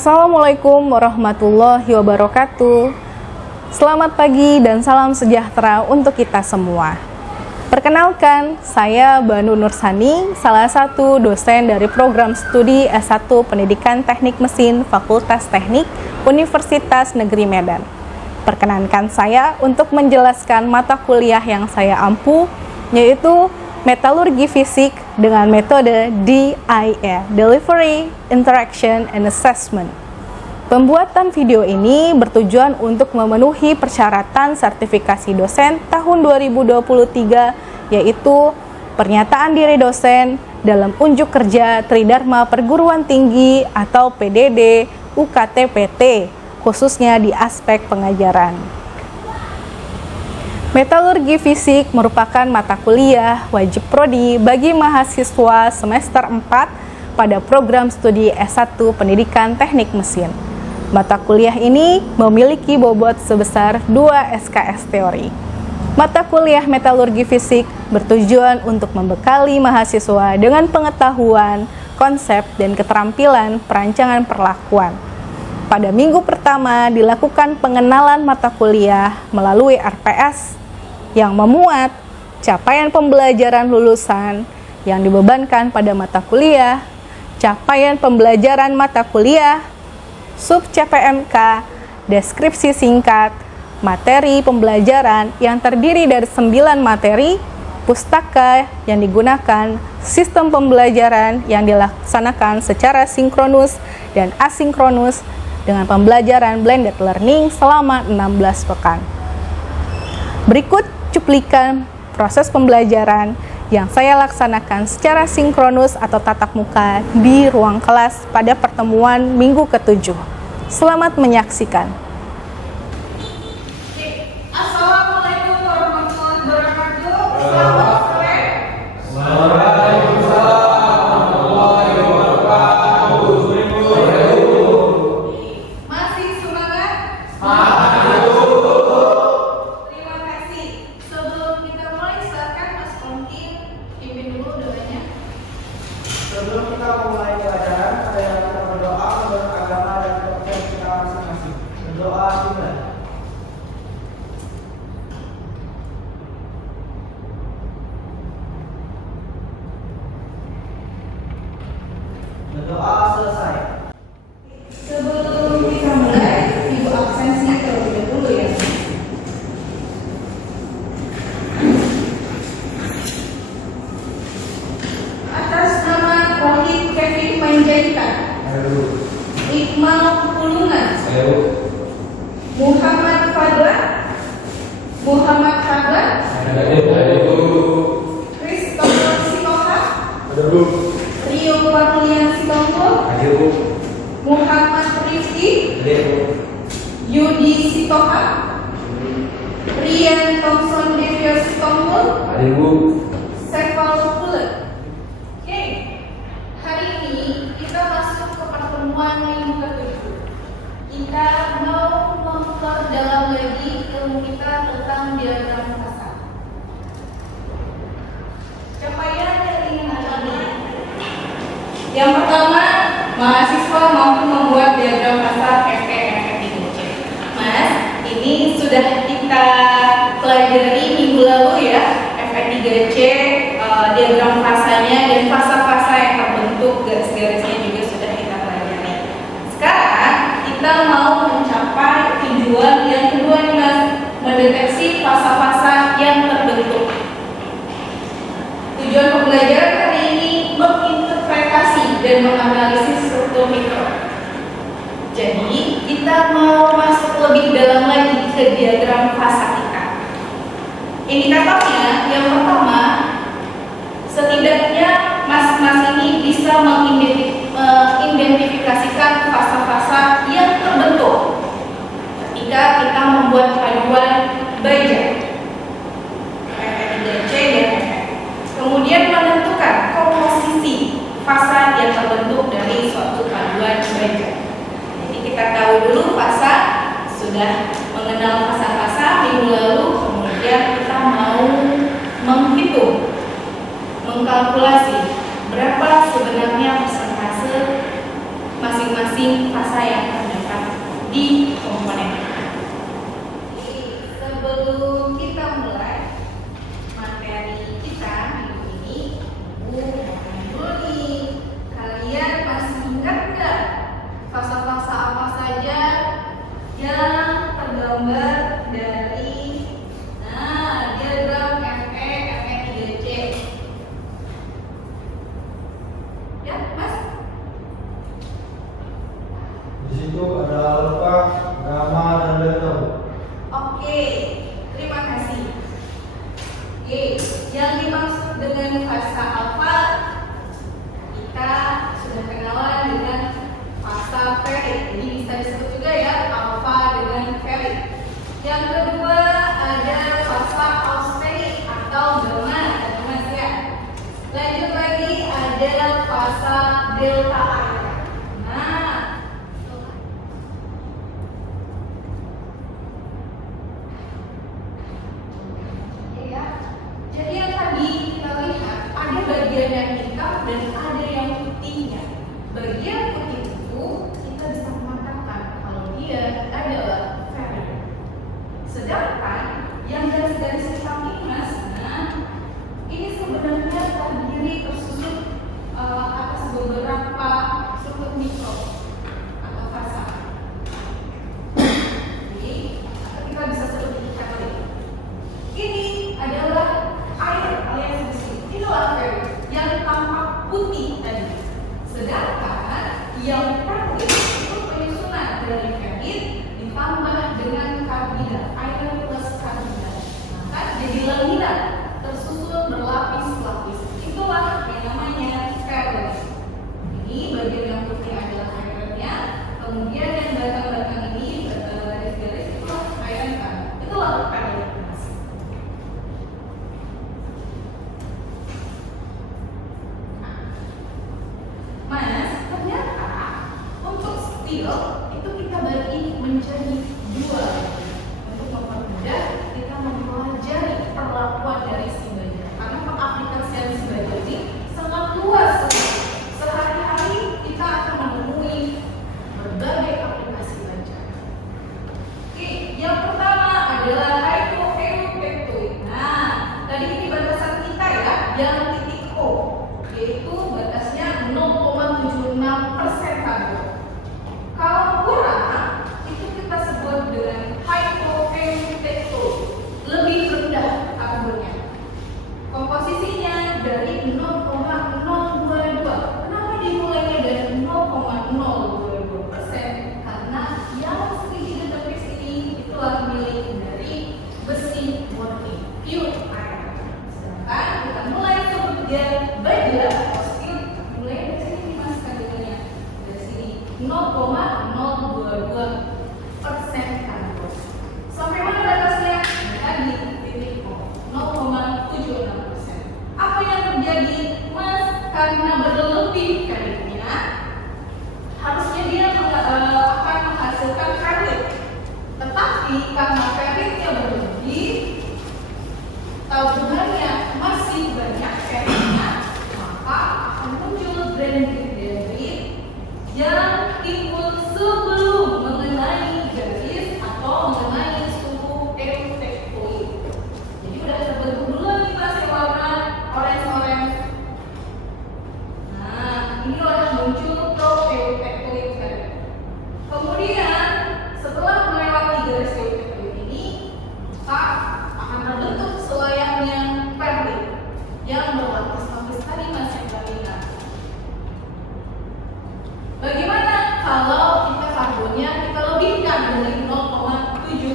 Assalamualaikum warahmatullahi wabarakatuh. Selamat pagi dan salam sejahtera untuk kita semua. Perkenalkan, saya Banu Nursani, salah satu dosen dari program studi S1 Pendidikan Teknik Mesin Fakultas Teknik Universitas Negeri Medan. Perkenankan saya untuk menjelaskan mata kuliah yang saya ampu, yaitu Metalurgi Fisik dengan metode DIA, Delivery, Interaction, and Assessment. Pembuatan video ini bertujuan untuk memenuhi persyaratan sertifikasi dosen tahun 2023, yaitu pernyataan diri dosen dalam unjuk kerja Tridharma Perguruan Tinggi atau PDD UKT-PT, khususnya di aspek pengajaran. Metalurgi Fisik merupakan mata kuliah wajib prodi bagi mahasiswa semester 4 pada program studi S1 Pendidikan Teknik Mesin. Mata kuliah ini memiliki bobot sebesar 2 SKS teori. Mata kuliah Metalurgi Fisik bertujuan untuk membekali mahasiswa dengan pengetahuan, konsep, dan keterampilan perancangan perlakuan. Pada minggu pertama dilakukan pengenalan mata kuliah melalui RPS yang memuat capaian pembelajaran lulusan yang dibebankan pada mata kuliah, capaian pembelajaran mata kuliah, sub CPMK, deskripsi singkat, materi pembelajaran yang terdiri dari 9 materi, pustaka yang digunakan, sistem pembelajaran yang dilaksanakan secara sinkronus dan asinkronus dengan pembelajaran blended learning selama 16 pekan. Berikut cuplikan proses pembelajaran yang saya laksanakan secara sinkronus atau tatap muka di ruang kelas pada pertemuan minggu ke-7. Selamat menyaksikan. Assalamualaikum warahmatullahi wabarakatuh. Selamat sore. Masih semangat? Terima kasih. Sebelum kita mulai, silakan Mas Pongki pimpin dulu doanya. Sebelum kita memulai pelajaran, saya kita berdoa menurut agama dan kepercayaan kita masing-masing. Berdoa dimulai. Berdoa selesai. Sebelum kita mulai, Ibu absensi terlebih dahulu ya. Atas nama Wahid Kevin Panjaitan, Iqmal Pulungan, Muhammad Fadla, Muhammad Fadla, Christopher Sitoha, Rio Pakulian Sitongko, Muhammad Rifki, Yudi Sitoha, Rian Thompson Devio Sitongko, Seval Pulet. Oke, hari ini kita masuk ke pertemuan minggu ke-7. Kita mau memperdalam lagi ilmu kita tentang diagram fasa. Capaian yang ingin ini, yang pertama, mahasiswa mampu membuat diagram fasa FE-FE3C. Mas, ini sudah kita pelajari minggu lalu ya, FE3C, diagram fasanya dan fasa-fasa yang terbentuk, garis-garisnya juga sudah kita pelajari. Sekarang kita mau mencapai tujuan yang kedua nih Mas, mendeteksi fasa-fasa yang terbentuk. Tujuan pembelajaran hari ini menginterpretasi dan menganalisis struktur mikro. Jadi kita mau masuk lebih dalam lagi ke diagram fasa kita. Indikatornya yang pertama, setidaknya mas-mas ini bisa mengidentifikasikan fasa-fasa yang terbentuk ketika kita membuat paduan baja FE3C dan FE. Kemudian menentukan komposisi fasa yang terbentuk dari suatu paduan baja. Jadi kita tahu dulu fasa, sudah mengenal fasa-fasa minggu lalu, kemudian kita mau menghitung, mengkalkulasi berapa sebenarnya persentase masing-masing masing-masing fasa yang terdapat di komponen. Sebelum kita mulai materi kita minggu ini, mau tanya dulu nih, kalian masih ingat nggak fasa-fasa apa saja yang tergambar dari diagram FE, FE3C? Ya, Mas? Di situ ada alfa, gamma, dan delta. Oke, terima kasih. Oke, yang dimaksud dengan fasa alfa, kita sudah kenalan dengan fasa ferit. Jadi bisa disebut juga ya alfa dengan ferit. Yang kedua ada fasa austerit atau gamma, Mas ya. Lanjut lagi ada fasa delta air. Nah, ya. Jadi yang tadi kita lihat ada bagian yang hitam dan ada yang putihnya. Bagian putih itu kita bisa mengatakan kalau dia adalah ferit. Sedangkan yang garis-garis hitam ini, Mas, ini sebenarnya terdiri tersusun atas beberapa struktur mikro atau fasa. Jadi kita bisa sebut ferit. Ini adalah air alias besi. Inilah ferit yang tampak putih tadi. Sedangkan yang ferit itu penyusunan dari ferit ditambah dengan karbida, air plus karbida. Maka jadi laminan tersusun berlapis-lapis. Itulah yang namanya ferit. Ini bagian yang putih adalah airnya, kemudian yang batang-batang ini garis-garis itulah airnya. Itulah ferit. Mas, ternyata untuk steel itu kita bagi menjadi dua. Untuk mempermudah kita mempelajari perlakuan dari si baja. Karena pengaplikasian si baja ini sangat luas. Sehari-hari kita akan menemui berbagai aplikasi baja. Oke, yang pertama adalah hydroelectric. Nah, tadi ini batasan kita ya, yang titik O, yaitu batasnya 0,76% karbon. Kalau kurang, itu kita sebut dengan hypoelectric, lebih rendah karbonnya. Komposisinya dari 0,022. Kenapa dimulainya dari 0,022%? Karena yang segitiga ini itulah milik dari besi murni, pure iron. Sedangkan kita mulai sebut dia baja fosil, mulai dari sini Mas kandungannya, dari sini 0,022% karbon. Sampai mana batasnya? Tadi titik O, 0,76%. Apa yang terjadi, Mas? Karena berlebih feritnya, harusnya dia akan menghasilkan ferit. Tetapi karena feritnya berlebih, tabungannya masih banyak feritnya, maka akan muncul dendrit yang timbul sebelum mengenai garis atau mengenai suhu eutektoid. Jadi udah terbentuk dulu nih Mas yang warna orange. Nah, ini udah muncul eutektoid ferit. Kemudian setelah melewati garis eutektoid ini, maka akan terbentuk selayaknya ferit yang berlapis-lapis tadi Mas yang kita lihat. Bagaimana kalau kita karbonnya kita lebihkan dari 0,76%?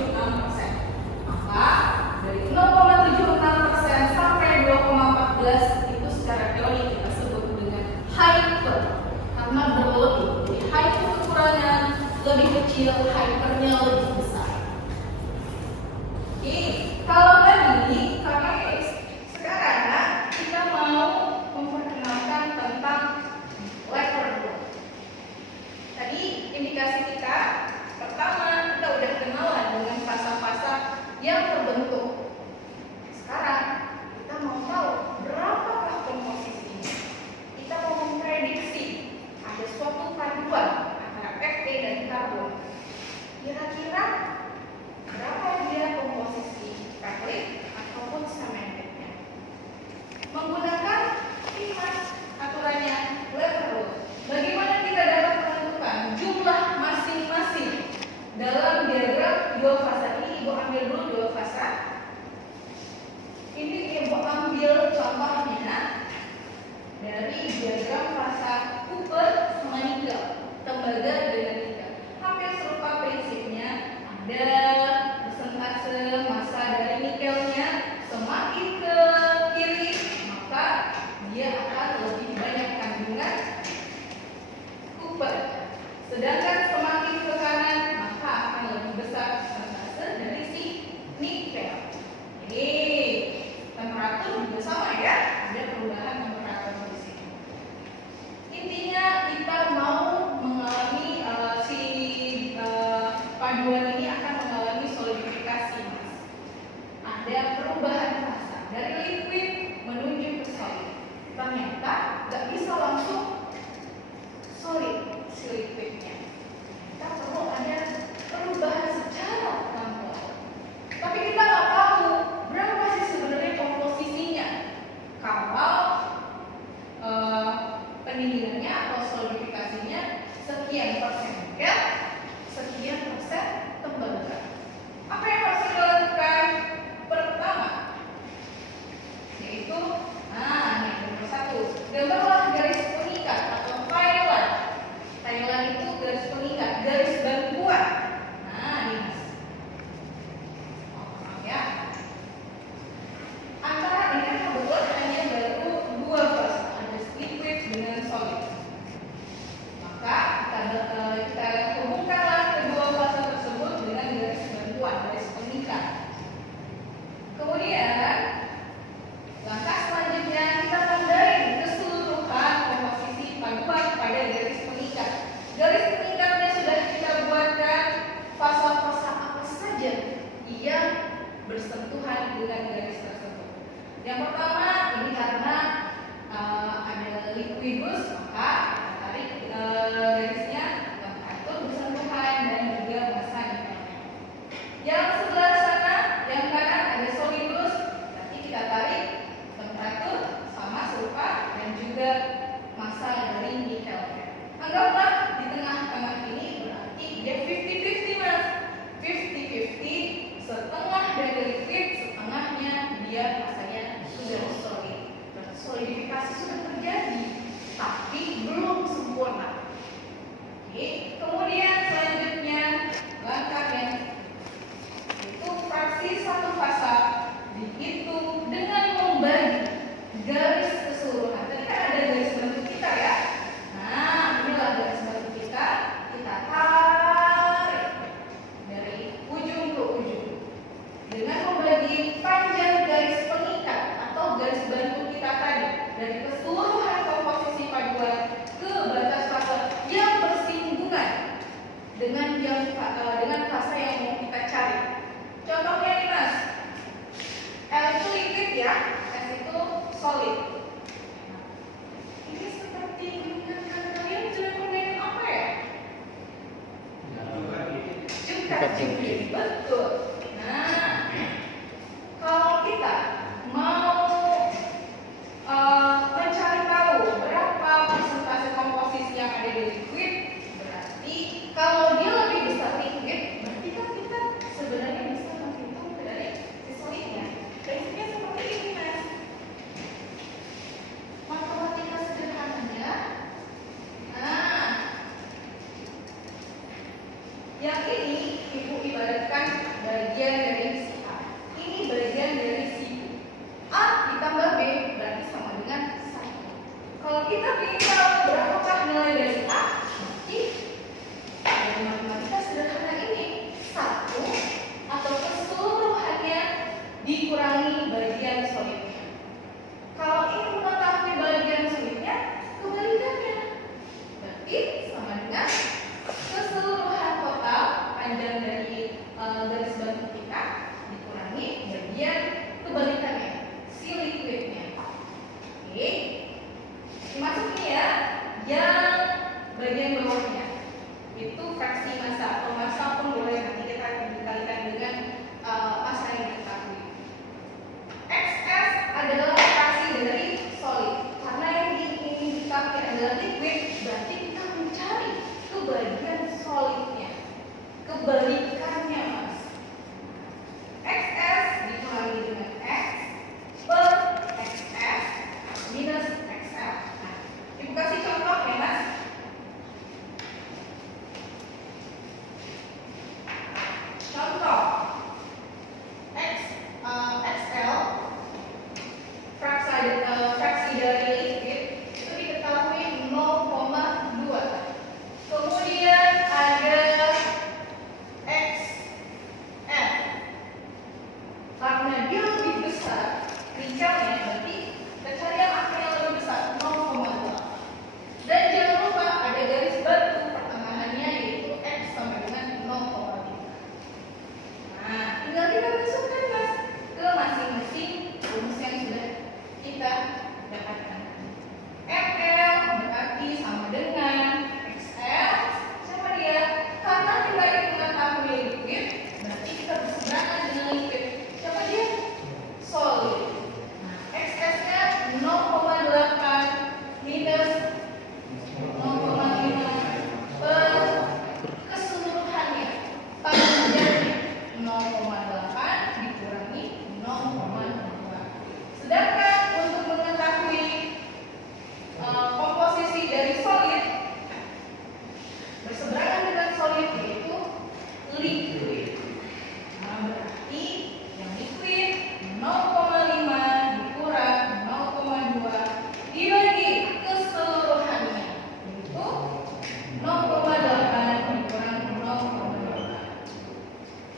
dua fasa. Ini Ibu ambil dulu dua fasa. Ini Ibu ambil contohnya dari diagram fasa Cooper sama nikel, tembaga dengan nikel. Hampir serupa prinsipnya. Ada persentase massa dari nikelnya, semakin ke kiri maka dia akan lebih banyak kandungan Cooper. Sedangkan semakin ke kanan maka akan lebih besar persentase dari si nikel. Ini temperatur juga sama ya, ada perubahan temperatur di sini. Intinya kita mau mengalami paduan ini akan mengalami solidifikasi, Mas. Ada perubahan fasa dari liquid menuju ke solid. Ternyata nggak bisa langsung solid si liquidnya. Kita perlu ada perubahan secara pelan-pelan. Tapi kita nggak tahu berapa sih sebenarnya komposisinya. Kalau pendinginannya atau solidifikasinya sekian persen nikel, sekian persen tembaga. Apa yang harus kita lakukan? Pertama, yaitu ini nomor 1, gambarlah garis pengikat atau timeline. Timeline itu garis pengikat, garis bantuan. Ini Mas. Maaf ya. Antara ini kan kebetulan hanya baru dua fase, ada liquid dengan solid. Maka kita hubungkanlah kedua fase tersebut dengan garis bantuan, garis pengikat. Kemudian langkah selanjutnya kita tandai keseluruhan komposisi paduan pada garis pengikat. Garis pengikatnya sudah kita buatkan fasa-fasa apa saja yang bersentuhan dengan garis tersebut. Yang pertama ini karena ada liquidus, maka kita tarik garisnya temperatur bersentuhan dan juga massa nikelnya. Yang sebelah sana, yang kanan ada solidus, berarti kita tarik temperatur sama serupa dan juga massa dari nikelnya. Anggaplah di tengah-tengah ini berarti dia 50-50 Mas. 50-50, setengah dari liquid, setengahnya dia masanya sudah solid. Solidifikasi sudah terjadi, tapi belum sempurna. Oke, kemudian selanjutnya langkah yang itu fraksi satu fasa dihitung dengan membagi garis keseluruhan. Tadi kan ada garis bantu kita ya. Inilah garis bantu kita tarik dari ujung ke ujung dengan membagi panjang garis pengikat atau garis bantu kita tadi dari keseluruhan komposisi paduan ke batas fase yang bersinggungan dengan fase yang mau kita cari. Contohnya nih Mas, L itu liquid ya, S itu solid. Ini seperti mengingatkan kalian dengan apa ya? Jukat-jungkit, betul. Kalau kita mau mencari tahu berapa persentase komposisi yang ada di liquid, berarti kalau dia lebih besar liquid, berarti kan kita sebenarnya bisa menghitung dari si solidnya. Prinsipnya seperti ini Mas. Matematika sederhananya. Yang ini Ibu ibaratkan bagian dari si A. Ini bagian dari si B.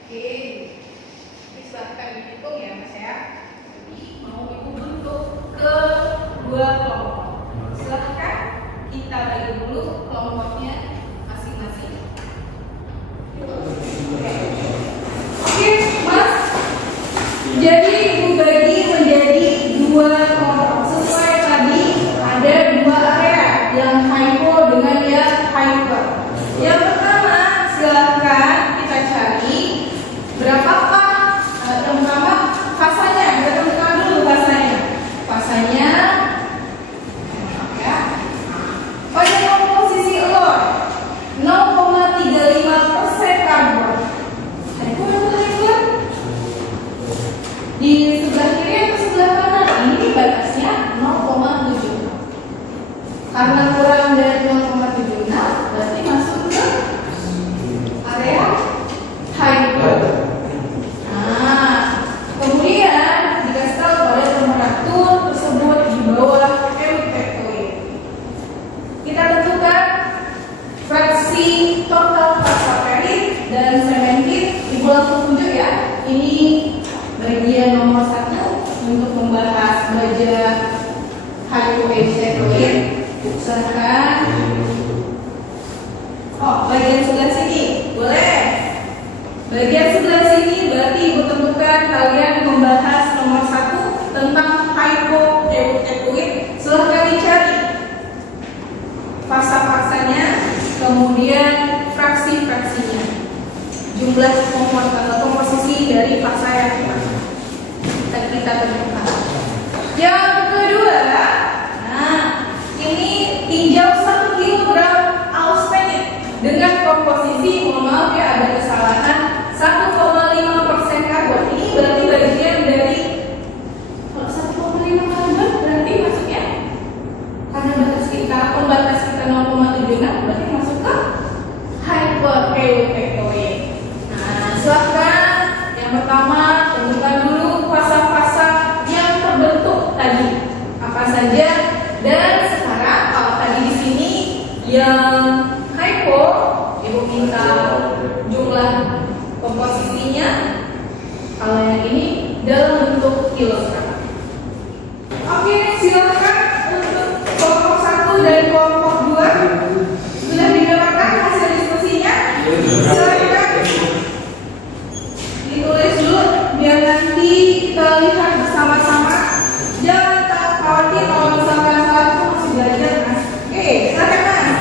Oke, silahkan dihitung ya Mas ya. Jadi mau ibu bentuk ke dua kelompok. Silahkan kita bagi dulu kelompoknya masing-masing. Oke, Mas. Jadi ibu bagi menjadi dua kelompok. Sesuai tadi ada dua area, yang hypo dengan yang hyper. Yang pertama, silahkan kita cari berapakah yang pertama fasanya. Kita tentukan dulu fasanya. Fasanya ya. Pada komposisi elon 0,35% karbon. Hypo atau hyper? Di sebelah kiri atau sebelah kanan? Ini batasnya 0,7. Karena kurang dari 0,76 berarti masuk ke area hyper. Nah, kemudian dikasih tahu pada temperatur tersebut di bawah eufektoid. Kita tentukan fraksi total fasa ferit dan sementit. Ibu langsung tunjuk ya. Ini bagian nomor 1 untuk membahas baja hypoeufektoid. Usahakan. Oh, bagian sebelah sini boleh. Bagian sebelah sini berarti ibu tentukan kalian membahas nomor 1 tentang hypoeufektoid. Silahkan dicari fasa-fasanya, kemudian fraksi-fraksinya, jumlah komposisi dari fasa yang kita tentukan. Yang kedua, nah ini tinjau 1 kg austenit dengan komposisi, mohon maaf ya ada kesalahan, 1,5% karbon. Ini berarti bagian dari, kalau 1,5 karbon berarti masuknya karena pembatas kita 0,76 berarti masuk ke hypereufektoid. Nah, silahkan yang pertama tentukan dulu fasa-fasa yang terbentuk tadi apa saja. Dan sekarang kalau tadi di sini yang hypo, ibu minta jumlah komposisinya. Kalau yang ini dalam bentuk kilogram. Oke, silakan untuk kelompok 1 dan kelompok 2 sudah didapatkan hasil diskusinya. Silakan ditulis dulu biar nanti kita lihat bersama-sama. Jangan khawatir kalau misalkan salah itu masih belajar Mas. Oke, silakan Mas.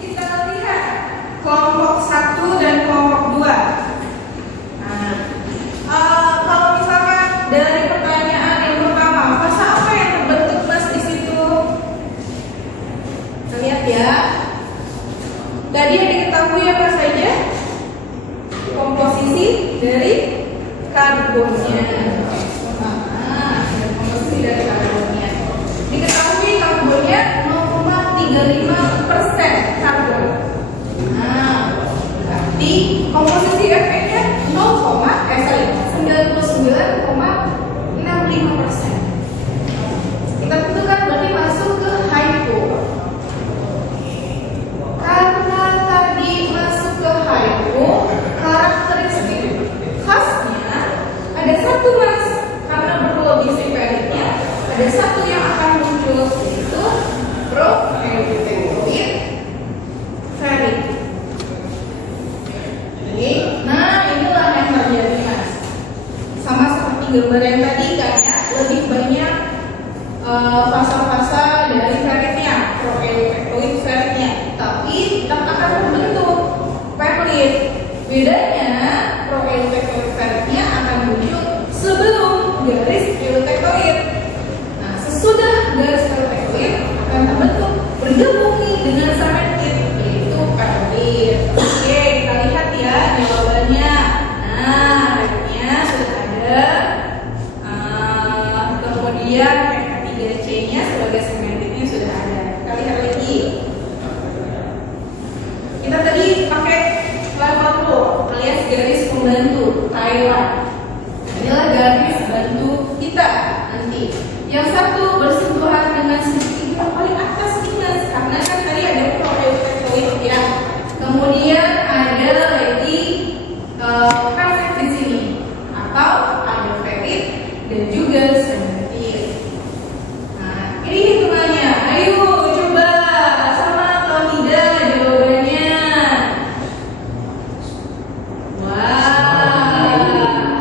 Kita lihat kelompok 1 dan kelompok 2. Nah, kalau misalkan dari pertanyaan yang pertama, fasa apa yang terbentuk Mas di situ? Kita lihat ya. Tadi yang diketahui apa saja? Komposisi dari karbonnya. Komposisi dari karbonnya. Diketahui karbonnya 0,35% karbon. Nah, berarti komposisi efeknya 99,65%. Kita tentukan berarti masuk ke hypo. Karena tadi masuk ke hypo, karakteristik khasnya ada satu Mas, karena berkondisi feritnya ada satu yang akan muncul, yaitu proeufektoid ferit. Nah, inilah yang terjadi Mas. Sama seperti gambar yang tadi kan ya, lebih banyak fasa-fasa dari feritnya, proeufektoid feritnya, tapi tetap akan membentuk ferit. Bedanya proeufektoid feritnya akan muncul sebelum garis eufektoid. Nah, sesudah garis eufektoid akan terbentuk bergabung dengan sementit, yaitu ferit. Oke, kita lihat ya jawabannya. Nah, feritnya sudah ada, kemudian F3C-nya sudah bantu Thailand. Inilah garis bantu kita nanti. Yang satu bersentuhan dengan segitiga paling atas minus, karena kan tadi ada proteotektoid ya. Kemudian ada lagi perfect di sini, atau ada ferit dan juga sensitif. Nah, ini hitungannya. Ayo coba sama atau tidak jawabannya. Wah,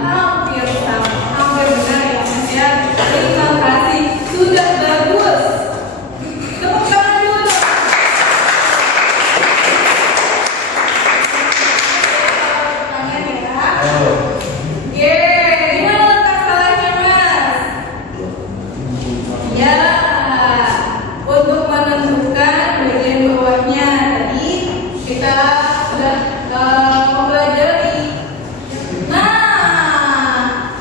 hampir sama, hampir benar ya Mas ya. Terima kasih, sudah bagus. Tepuk tangan dulu. Tangan ya. Di mana letak salahnya Mas? Ya, untuk menentukan bagian bawahnya tadi kita sudah mempelajari. Nah,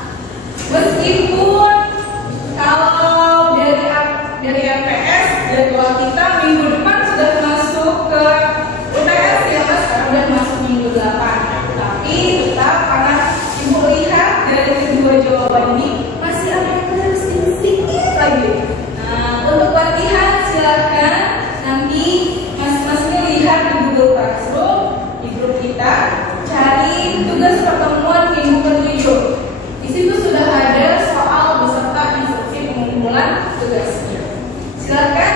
meskipun kalau dari MPS jadwal kita minggu depan sudah masuk ke UTS ya Mas, karena sudah masuk minggu 8. Tapi tetap karena Ibu lihat dari kedua jawaban ini masih ada yang kurang sedikit lagi. Nah, untuk latihan silakan nanti mas-masnya lihat di Google Classroom di grup kita, cari tugas pertemuan minggu ke-7. Di situ sudah ada soal beserta instruksi pengumpulan tugasnya. Silakan,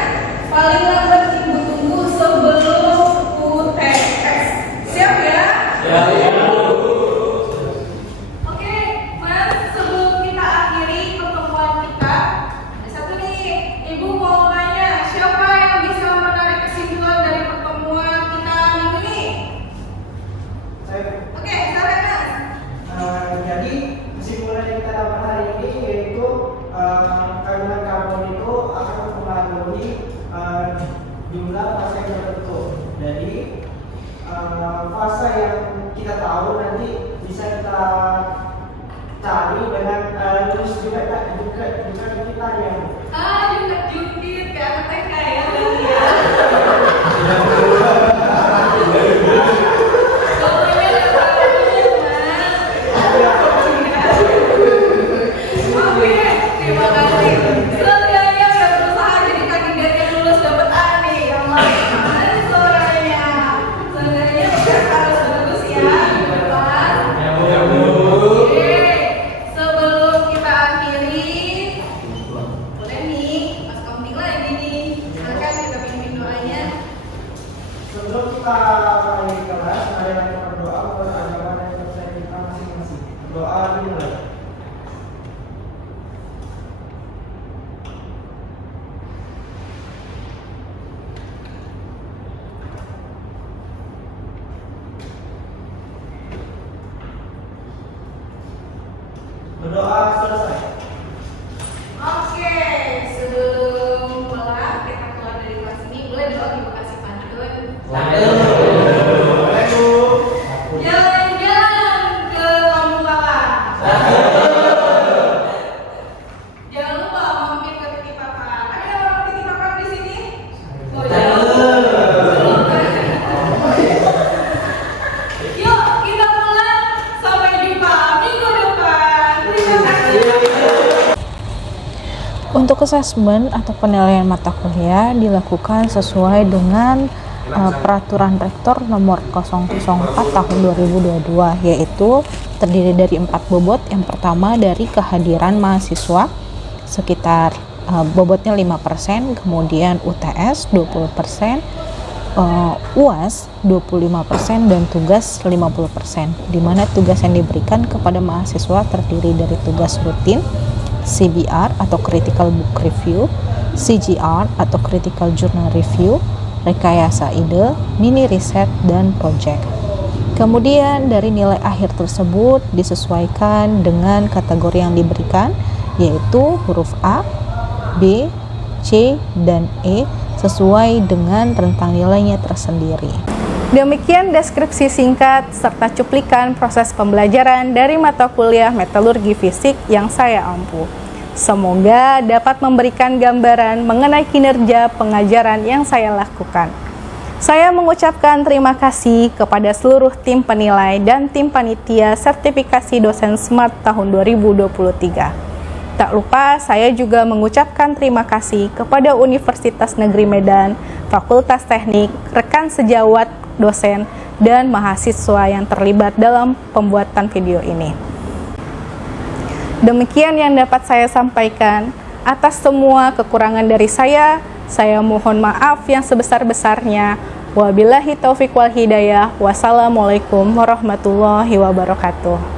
paling lambat Ibu tunggu sebelum UTS. Siap ya? Oke, Mas, sebelum kita akhiri pertemuan kita, ada satu nih, Ibu mau tanya, siapa yang bisa menarik kesimpulan dari pertemuan kita minggu ini? Oke, silakan Mas. Jadi kesimpulan yang kita dapat hari ini yaitu kandungan karbon itu akan mempengaruhi jumlah fase yang terbentuk. Jadi fase yang kita tahu nanti bisa kita cari dengan lulus juga kita yang Juga jungkit ke anak TK ya. Pokoknya letaknya Mas. Oke, terima kasih. Seenggaknya udah berusaha jadi kandidat yang lulus dapat A nih, yang lain mana suaranya? Seenggaknya udah harus bagus ya, Pak. Oke, sebelum kita akhiri, boleh nih, Mas counting lagi nih. Silakan kita pimpin doanya. sebelum kita mulai kelas, mari kita berdoa buat agama dan percaya kita masing-masing. Doa dimulai. Berdoa selesai. Oke, sebelum mulai kita keluar dari kelas ini, boleh dong Ibu kasih pantun? Jalan-jalan ke Kampung Palang. Jangan lupa mampir ke Titipapan. Ada orang Titipapan di sini? Oh, jangan lupa. Yuk, kita pulang. Sampai jumpa minggu depan. Terima kasih. Untuk asesmen atau penilaian mata kuliah dilakukan sesuai dengan Peraturan Rektor nomor 004 tahun 2022, yaitu terdiri dari 4 bobot. Yang pertama dari kehadiran mahasiswa sekitar bobotnya 5%, kemudian UTS 20%, UAS 25%, dan tugas 50%, di mana tugas yang diberikan kepada mahasiswa terdiri dari tugas rutin, CBR atau Critical Book Review, CGR atau Critical Journal Review, rekayasa ide, mini riset, dan project. Kemudian dari nilai akhir tersebut disesuaikan dengan kategori yang diberikan, yaitu huruf A, B, C, dan E sesuai dengan rentang nilainya tersendiri. Demikian deskripsi singkat serta cuplikan proses pembelajaran dari mata kuliah Metalurgi Fisik yang saya ampu. Semoga dapat memberikan gambaran mengenai kinerja pengajaran yang saya lakukan. Saya mengucapkan terima kasih kepada seluruh tim penilai dan tim panitia sertifikasi dosen Smart tahun 2023. Tak lupa, saya juga mengucapkan terima kasih kepada Universitas Negeri Medan, Fakultas Teknik, rekan sejawat, dosen, dan mahasiswa yang terlibat dalam pembuatan video ini. Demikian yang dapat saya sampaikan. Atas semua kekurangan dari saya mohon maaf yang sebesar-besarnya. Wabillahi taufiq wal hidayah. Wassalamualaikum warahmatullahi wabarakatuh.